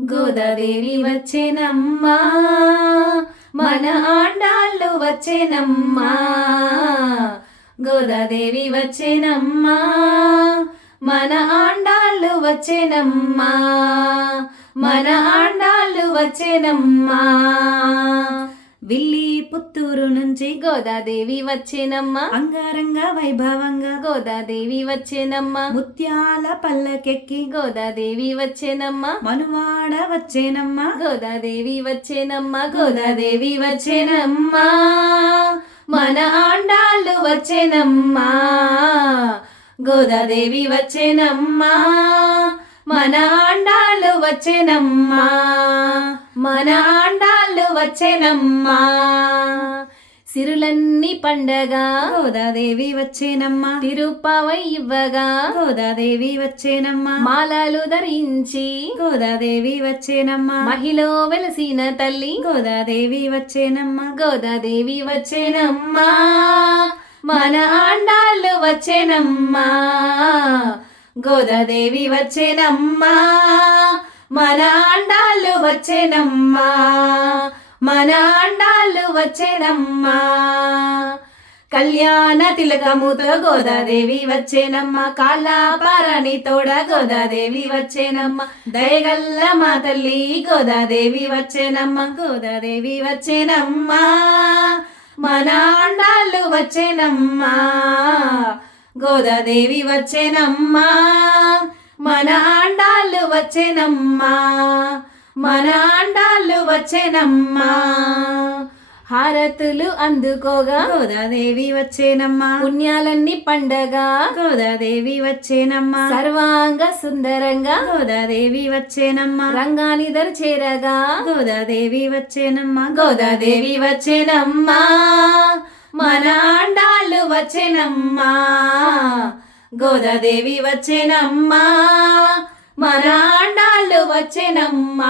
గోదాదేవి వచ్చేనమ్మా, మన ఆండాళ్ళు వచ్చేనమ్మా. గోదాదేవి వచ్చేనమ్మా, మన ఆండాళ్ళు వచ్చేనమ్మా, మన ఆండాళ్ళు వచ్చేనమ్మా. విల్లి పుత్తూరు నుంచి గోదాదేవి వచ్చేనమ్మా, అంగరంగ వైభవంగా గోదాదేవి వచ్చేనమ్మా. ముత్యాల పల్లకెక్కి గోదాదేవి వచ్చేనమ్మా, మనువాడ వచ్చేనమ్మా. గోదాదేవి వచ్చేనమ్మా, గోదాదేవి వచ్చేనమ్మా, మన ఆండాళ్ళు వచ్చేనమ్మా. గోదాదేవి వచ్చేనమ్మా, మన ఆండాళ్ళు వచ్చేనమ్మా, మన ఆండాళ్ళు వచ్చేనమ్మా. సిరులన్నీ పండగ గోదాదేవి వచ్చేనమ్మా, తిరుపావై ఇవ్వగా గోదాదేవి వచ్చేనమ్మా. మాలలు ధరించి గోదాదేవి వచ్చేనమ్మా, మహిళ వెలసిన తల్లి గోదాదేవి వచ్చేనమ్మా. గోదాదేవి వచ్చేనమ్మా, మన ఆండాళ్ళు వచ్చేనమ్మా. గోదాదేవి వచ్చేనమ్మా, మన ఆండాళ్ళు వచ్చేనమ్మా, మన ఆండాళ్ళు వచ్చేనమ్మా. కళ్యాణ తిలకముతో గోదాదేవి వచ్చేనమ్మా, కాళ్ళపారని తోడ గోదాదేవి వచ్చేనమ్మా. దయగల్ల మా తల్లి గోదాదేవి వచ్చేనమ్మా. గోదాదేవి వచ్చేనమ్మా, మన ఆండాళ్ళు వచ్చేనమ్మా. గోదాదేవి వచ్చేనమ్మా, మన ఆండాళ్ళు వచ్చేనమ్మా, మన ఆండాళ్ళు వచ్చేనమ్మా. హారతులు అందుకోగా గోదాదేవి వచ్చేనమ్మా, పుణ్యాలన్నీ పండగ గోదాదేవి వచ్చేనమ్మా. సర్వాంగ సుందరంగా గోదాదేవి వచ్చేనమ్మా, రంగాని ధర చేరగా గోదాదేవి వచ్చేనమ్మా. గోదాదేవి వచ్చేనమ్మా, మన ఆండాళ్ళు వచ్చేనమ్మా. గోదాదేవి వచ్చేనమ్మా, మన ఆండాళ్ళు వచ్చేనమ్మా.